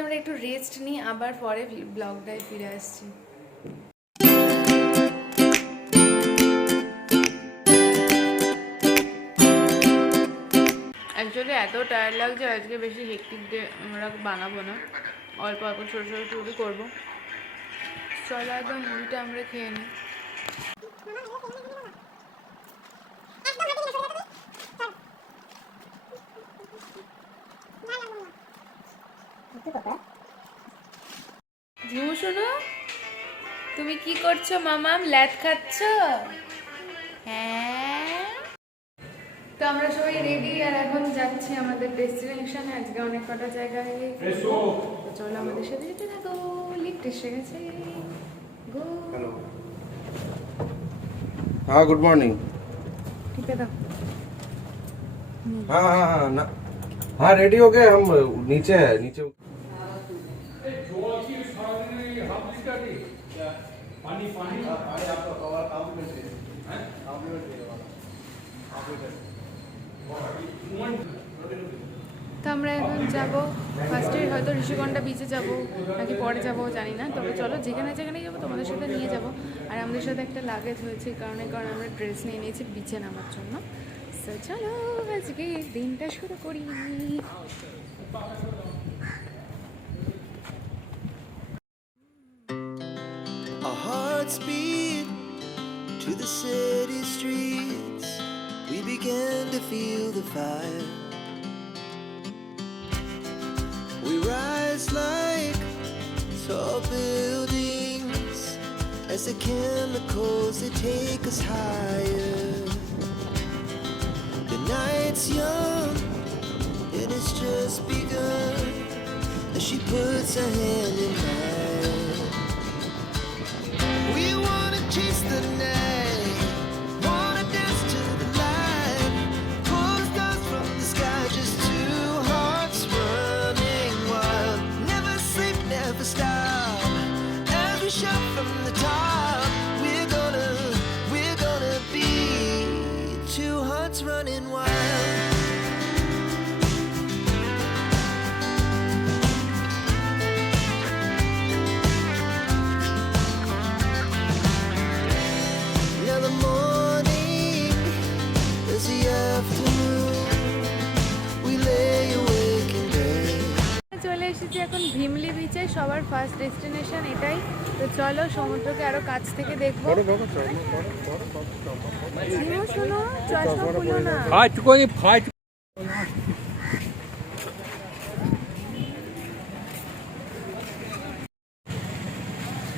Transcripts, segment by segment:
আমরা একটু রেস্ট নিই, আবার পরে ব্লগটায় ফিরে আসছি। অ্যাকচুয়ালি এত টায়ার্ড লাগছে আজকে, বেশি হেক্টিক ডে আমরা বানাবো না, অল্প অল্প ছোটো ছোটো টুকরি করবো। চলো একদম মুড়িটা আমরা খেয়ে নিই। ঝিমু শোনো, তুমি কি করছো মামাম? ল্যাদ খাচ্ছ? হ্যাঁ। তো আমরা সবাই রেডি আর এখন যাচ্ছি আমাদের ডেস্টিনেশনে। আজকে অনেক কটা জায়গায় চলো আমাদের সাথে যেতে থাকো। লিফট এসে গেছে। গো। हेलो। हाँ गुड मॉर्निंग। ठीक है। हाँ हाँ हाँ ना हाँ रेडी हो गए हम, नीचे है नीचे। पानी पानी आपका कॉम्प्लीमेंट्री है, कॉम्प्लीमेंट्री তো আমরা এখন যাবো, ফার্স্টে হয়তো ঋষিকণ্ঠা বিচে যাব নাকি পরে যাব জানি না, তবে চলো যেখানে যেখানে যাবো তোমাদের সাথে নিয়ে যাব। আর আমাদের সাথে একটা লাগেজ হয়েছে কারণ আমরা ড্রেস নিয়ে নিয়েছি বিচে নামার জন্য। তো চলো আজকে দিনটা শুরু করি। Our hearts beat to the city streets. We began to feel the fire. We rise like tall buildings as the chemicals they take us higher. The night's young and it's just begun as she puts her hand in mine. We wanna chase the night, wanna dance to the light, pull the stars from the sky, just two hearts running wild. Never sleep, never stop, as we shout from the top. We're gonna be two hearts running wild. Now the morning is the afternoon. We lay awake in bed. চলে এসেছি এখন ভিমলি বিচে, সবার first destination এটাই। তো চলো সমুদ্রকে আরো কাছ থেকে দেখবো। ঝিমু শোনো, চশমা খুলো না।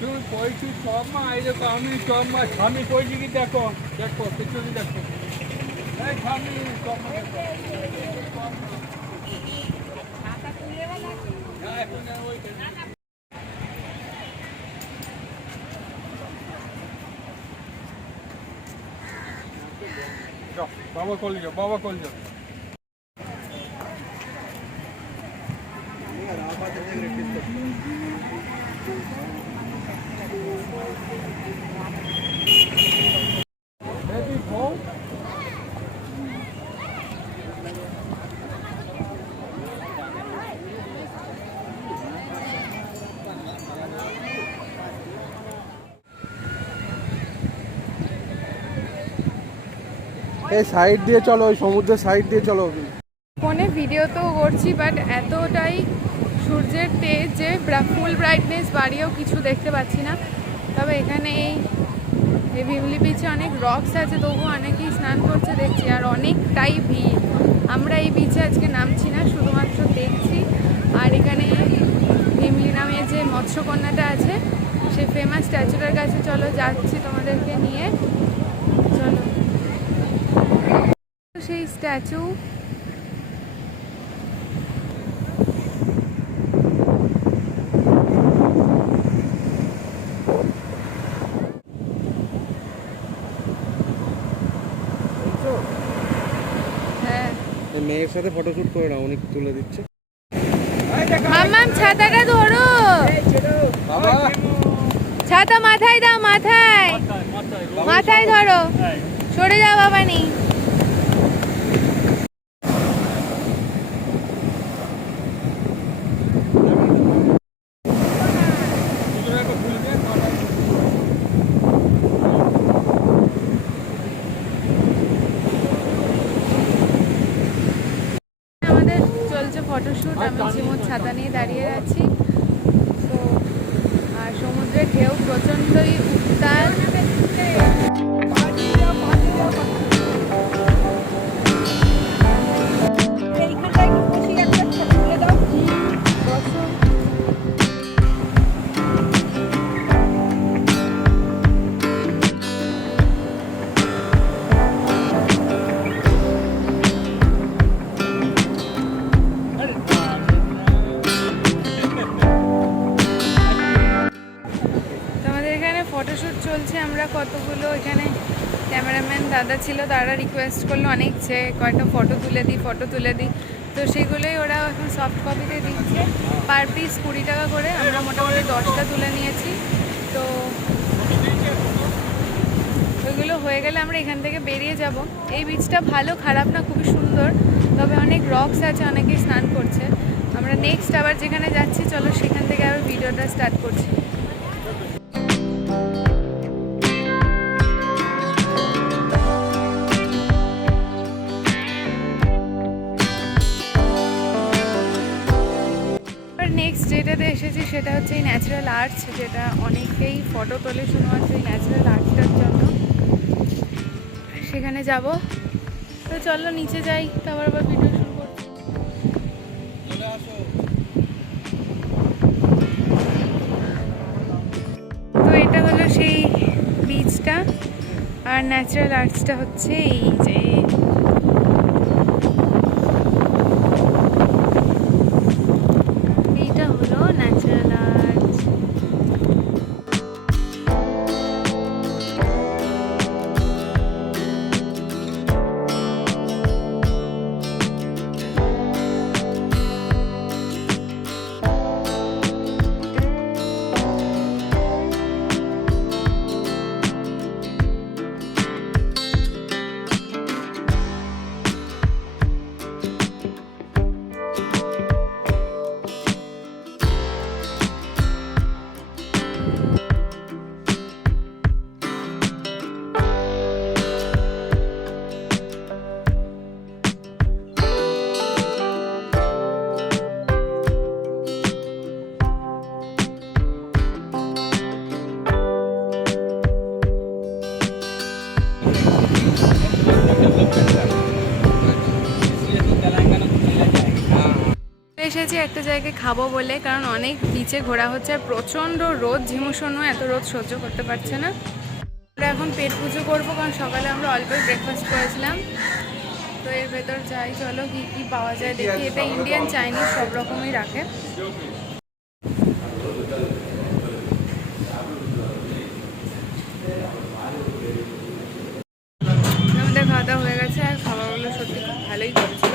তুমি কইছি সব মা, এই দেখো আমি সব মা স্বামী কইছি কি, দেখো দেখো পিছনে দেখো, এই স্বামী সব মা দেখো। বাবা কল যাও, বাবা কল যাও। এই সাইড দিয়ে চলো, ওই সমুদ্রের সাইড দিয়ে চলো। ফোনে ভিডিও তো করছি বাট এতটাই সূর্যের তেজ যে ফুল ব্রাইটনেস বাড়িয়েও কিছু দেখতে পাচ্ছি না। তবে এখানে এই ভিমলি বিচে অনেক রকস আছে, তবু অনেকেই স্নান করছে দেখছি, আর অনেকটাই ভিড়। আমরা এই বিচে আজকে নামছি না, শুধুমাত্র দেখছি। আর এখানে ভিমলি নামে যে মৎস্যকন্যাটা আছে সেই ফেমাস স্ট্যাচুটার কাছে চলো যাচ্ছি তোমাদেরকে নিয়ে। চলো সেই স্ট্যাচু। হ্যাঁ, মেয়ের সাথে ফটোশুট করে নাও, অনেক তুলে দিচ্ছে। মাম্মাম ছাতাটা ধরো, ছাতা মাথায় দাও, মাথায় মাথায় ধরো, সরে যাও বাবা নেই। ফটোশ্যুট। আমি ঝিমুর ছাতা নিয়ে দাঁড়িয়ে আছি। তো আর সমুদ্রের ঢেউ প্রচণ্ডই উত্তাল। তোমাদের এখানে ফটোশ্যুট চলছে। আমরা কতগুলো এখানে ক্যামেরাম্যান দাদা ছিল, তারা রিকোয়েস্ট করলো অনেক যে কয়েকটা ফটো তুলে দিই। তো সেগুলোই ওরা এখন সফট কপিতে দিচ্ছে, পার পিস 20 টাকা করে। আমরা মোটামুটি 10টা তুলে নিয়েছি। তো ওইগুলো হয়ে গেলে আমরা এখান থেকে বেরিয়ে যাব। এই বিচটা ভালো, খারাপ না, খুবই সুন্দর, তবে অনেক রকস আছে, অনেকেই স্নান করছে। আমরা নেক্সট আবার যেখানে যাচ্ছি, চলো সেখান থেকে আবার ভিডিওটা স্টার্ট করছি। নেক্সট যেটাতে এসেছি সেটা হচ্ছে এই ন্যাচারাল আর্টস, যেটা অনেকেই ফটো তোলে শুধুমাত্র এই ন্যাচারাল আর্টসটার জন্য। সেখানে যাব। তো চলো নিচে যাই, তারপর আবার ভিডিও শুরু করছি। তো এটা হলো সেই বিচটা, আর ন্যাচারাল আর্টসটা হচ্ছে এই যে এইটা হলো ন্যাচারাল আর্টস। এসেছি একটা জায়গায় খাবো বলে, কারণ অনেক বিচে ঘোরা হচ্ছে আর প্রচণ্ড রোদ। ঝিমুসনু এত রোদ সহ্য করতে পারছে না। আমরা এখন পেট পুজো করবো, কারণ সকালে আমরা অল্পই ব্রেকফাস্ট করেছিলাম। তো এর ভেতর যাই, চলো কি কি পাওয়া যায় দেখি। এটা ইন্ডিয়ান, চাইনিজ সব রকমই রাখে। আমাদের খাওয়া দাওয়া হয়ে গেছে, আর খাবারগুলো সত্যি খুব ভালোই করেছিল।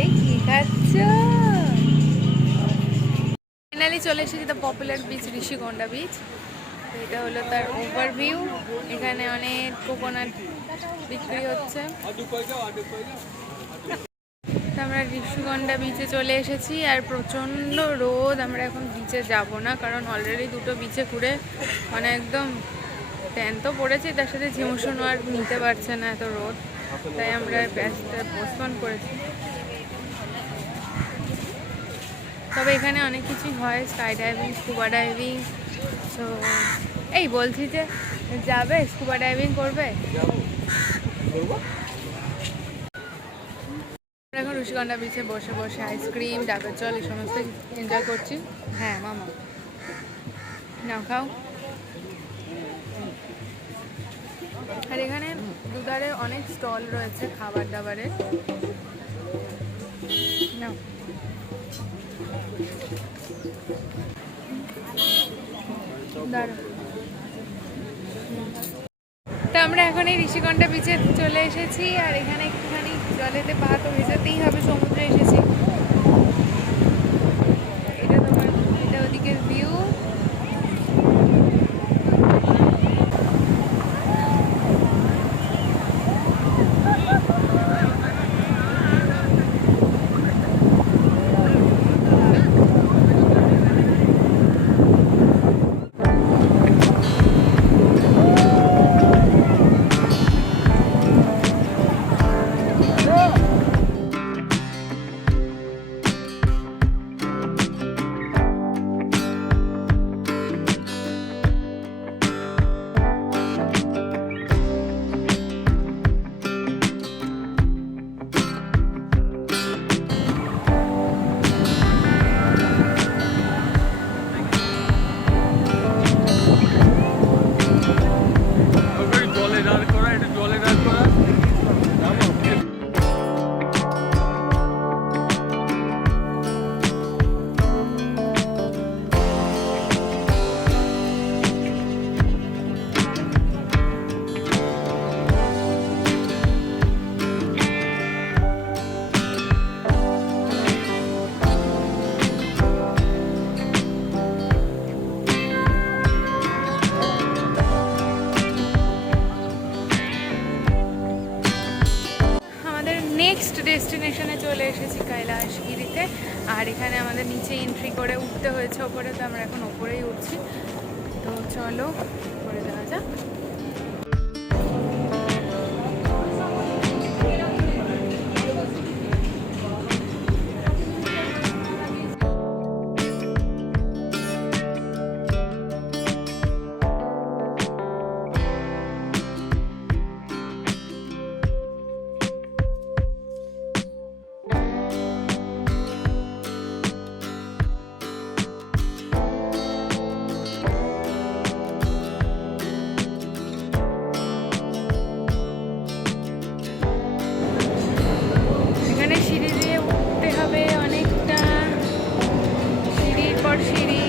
এই কি খাচ্ছ? ফাইনালি চলে এসেছি the popular beach, Rishikonda beach. এটা হলো তার ওভারভিউ। এখানে অনেক কোকোনাট বিক্রি হচ্ছে। আমরা ঋষিকোন্ডা বিচে চলে এসেছি, আর প্রচণ্ড রোদ। আমরা এখন বিচে যাব না, কারণ অলরেডি দুটো বিচে ঘুরে মানে একদম ট্যান তো পড়েছি, তার সাথে ঝিমুসনু আর নিতে পারছে না এত রোদ, তাই আমরা ব্যাচটা পোস্টপোন করেছি। তবে এখানে অনেক কিছুই হয়, স্কাই ডাইভিং, স্কুবা ডাইভিং। তো এই বলছি যে যাবে, স্কুবা ডাইভিং করবে? এখন ঋষিকোন্ডা বিচে বসে বসে আইসক্রিম, ডাবের জল এই সমস্ত এনজয় করছি। হ্যাঁ মামা, নাও খাও। আর এখানে দুধারে অনেক স্টল রয়েছে খাবার দাবারের। নাও। তো আমরা এখন এই ঋষিকোন্ডা বিচে চলে এসেছি, আর এখানে একটুখানি জলেতে পা তো ভেজাতেই হবে, সমুদ্রে এসেছি। এটা তোমার, এটা ওদিকের ভিউ। ডেস্টিনেশনে চলে এসেছি কৈলাসগিরিতে। আর এখানে আমাদের নিচে এন্ট্রি করে উঠতে হয়েছে ওপরে, তো আমরা এখন ওপরেই উঠছি। তো চলো করে দেওয়া যাক। এখানে সিঁড়ি দিয়ে উঠতে হবে অনেকটা, সিঁড়ির পর সিঁড়ি।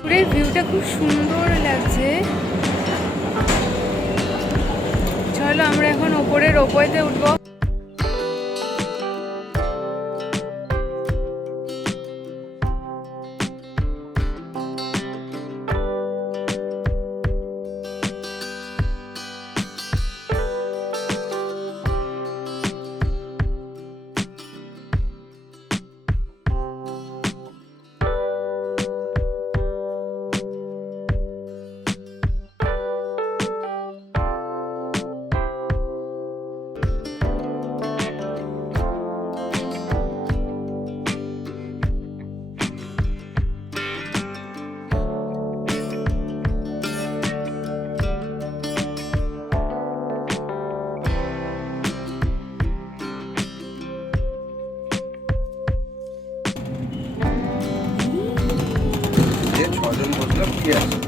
পুরো ভিউটা খুব সুন্দর লাগছে। চলো আমরা এখন ওপরের রোপওয়েতে উঠবো। যে 6 জন বসলাম কি আছে?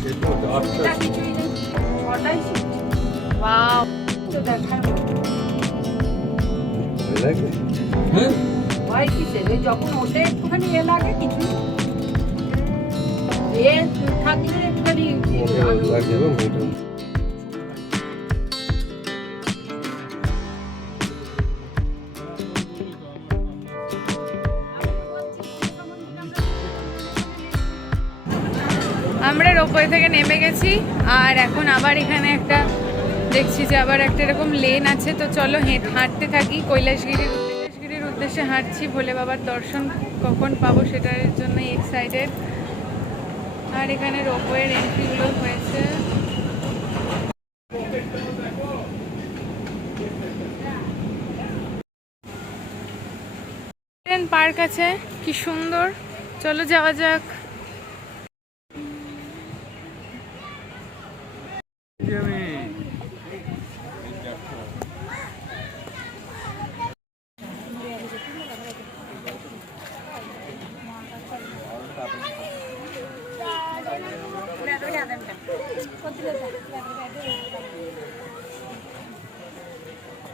সে তো আচ্ছা ওয়াও, ভালো লাগে? হ্যাঁ ভয় কিসের? ওই যখন ওঠে একটুখানি এ লাগে কিছু এ থাকলে একটুখানি ওকে লাগে এবং এটা আমরা রোপওয়ে থেকে নেমে গেছি। আর এখন আবার এখানে একটা দেখছি যে আবার একটা এরকম লেন আছে। তো চলো হাঁটতে থাকি, কৈলাসগিরির উদ্দেশ্যে হাঁটছি। ভোলে বাবার দর্শন কখন পাবো সেটার জন্যই এক্সাইটেড। আর এখানে রোপওয়ের এন্ট্রিগুলো হয়েছে। পার্ক আছে, কি সুন্দর। চলো যাওয়া যাক।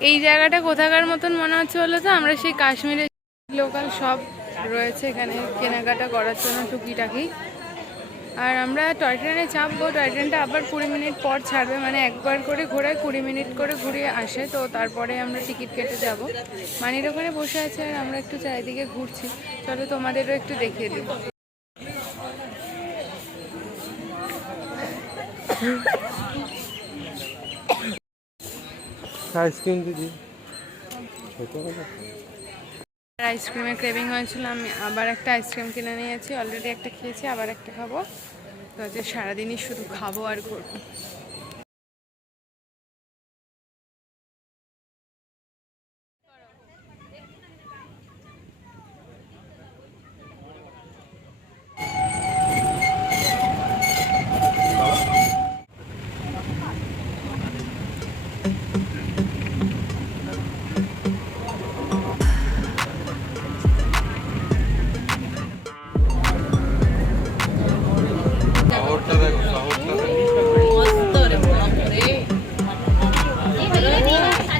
এই জায়গাটা কোথাকার মতন মনে হচ্ছে বলো তো? আমরা সেই কাশ্মীরের লোকাল সব রয়েছে এখানে কেনাকাটা করার জন্য টুকিটাকি। আর আমরা টয় ট্রেনে চাপবো। টয় ট্রেনটা আবার 20 মিনিট পর ছাড়বে, মানে একবার করে ঘোরায় 20 মিনিট করে ঘুরিয়ে আসে। তো তারপরে আমরা টিকিট কেটে যাব। মানির ওখানে বসে আছে আর আমরা একটু চারিদিকে ঘুরছি। চলো তোমাদেরও একটু দেখিয়ে দিই। আইসক্রিম দিদি আইসক্রিমের ক্রেভিং হয়েছিল, আমি আবার একটা আইসক্রিম কিনে নিয়েছি। অলরেডি একটা খেয়েছি, আবার একটা খাবো। তো আজকে সারাদিনই শুধু খাবো আর ঘুরবো। শহরটা দেখো, শহরটা দেখো। মস্ত রে বাপরে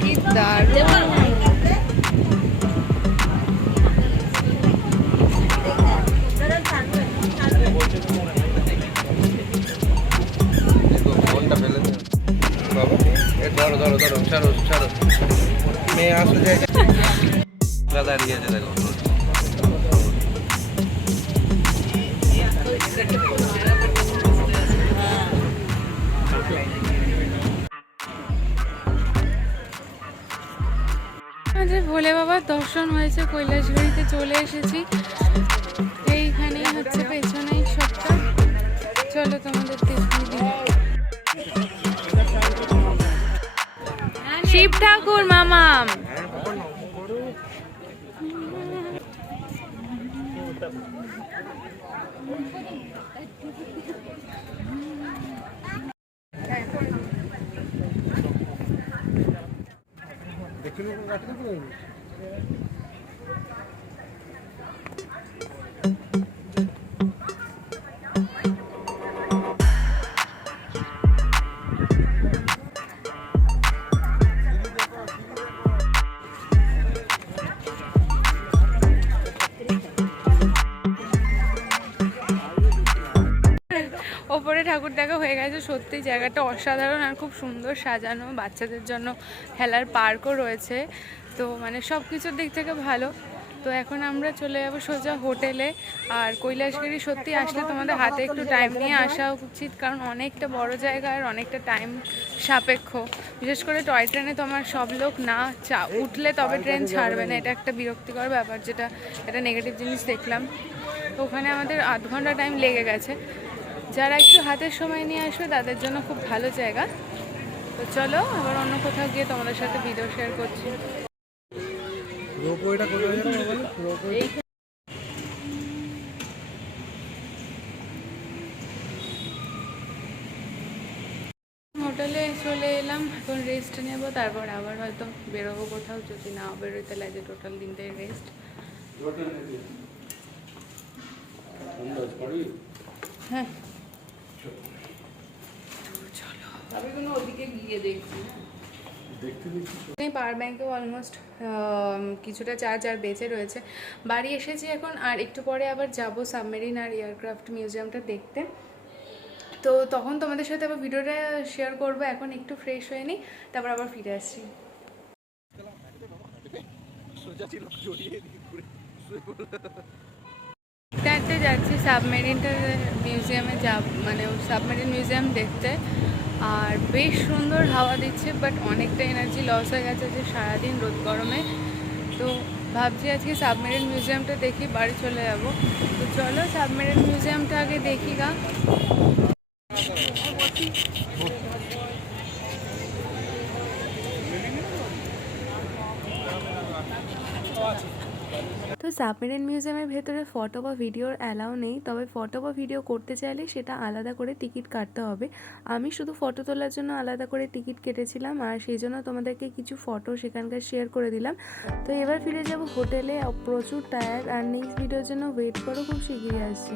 কি দারুণ। দেখো ফোনটা ফেলে দাও বাবা। এ ধরো ধরো ধরো, ছাড়ো ছাড়ো। মেয়ে আসো যায়। নৌকা দাঁড়িয়ে আছে দেখো। আমাদের ভোলে বাবার দর্শন হয়েছে, কৈলাসগিরিতে চলে এসেছি। এইখানেই হচ্ছে পেছনেই সবটা। চলো তোমাদের দেখিয়ে দিই। শিব ঠাকুর মামাম। ওপরে ঠাকুর দেখা হয়ে গেছে। সত্যি জায়গাটা অসাধারণ আর খুব সুন্দর সাজানো, বাচ্চাদের জন্য খেলার পার্কও রয়েছে। তো মানে সব কিছুর দিক থেকে ভালো। তো এখন আমরা চলে যাবো সোজা হোটেলে। আর কৈলাসগিরি সত্যি আসলে তোমাদের হাতে একটু টাইম নিয়ে আসা উচিত, কারণ অনেকটা বড় জায়গা আর অনেকটা টাইম সাপেক্ষ। বিশেষ করে টয় ট্রেনে তোমার সব লোক না উঠলে তবে ট্রেন ছাড়বে না, এটা একটা বিরক্তিকর ব্যাপার, যেটা একটা নেগেটিভ জিনিস দেখলাম। তো ওখানে আমাদের 8 ঘন্টা টাইম লেগে গেছে। যারা একটু হাতের সময় নিয়ে আসবে তাদের জন্য খুব ভালো জায়গা। তো চলো আবার অন্য কোথাও গিয়ে তোমাদের সাথে ভিডিও শেয়ার করছি। হোটেলে চলে এলাম, এখন রেস্ট নেব, তারপর আবার হয়তো বেরোবো কোথাও, যদি না বেরোতে লাগে টোটাল দিনটাই রেস্ট। হ্যাঁ পাওয়ার ব্যাঙ্কেও অলমোস্ট কিছুটা চার্জ আর বেঁচে রয়েছে। বাড়ি এসেছি এখন, আর একটু পরে আবার যাব সাবমেরিন আর এয়ারক্রাফট মিউজিয়ামটা দেখতে। তো তখন তোমাদের সাথে আবার ভিডিওটা শেয়ার করবো। এখন একটু ফ্রেশ হয়ে নিই, তারপর আবার ফিরে আসছি। দেখতে যাচ্ছি সাবমেরিনটা মিউজিয়ামে মানে সাবমেরিন মিউজিয়াম দেখতে। আর বেশ সুন্দর হাওয়া দিচ্ছে, বাট অনেকটা এনার্জি লস হয়ে গেছে যে সারাদিন রোদ গরমে। তো ভাবছি আজকে সাবমেরিন মিউজিয়ামটা দেখি, বাড়ি চলে যাব। তো চলো সাবমেরিন মিউজিয়ামটা আগে দেখি গা। তো সাবমেরিন মিউজিয়ামের ভেতরে ফটো বা ভিডিওর অ্যালাউ নেই, তবে ফটো বা ভিডিও করতে চাইলে সেটা আলাদা করে টিকিট কাটতে হবে। আমি শুধু ফটো তোলার জন্য আলাদা করে টিকিট কেটেছিলাম, আর সেই জন্য তোমাদেরকে কিছু ফটো সেখানকার শেয়ার করে দিলাম। তো এবার ফিরে যাব হোটেলে। প্রচুর টায়ার্ড, আর নেক্সট ভিডিওর জন্য ওয়েট করো, খুব শিগগিরই আসছি।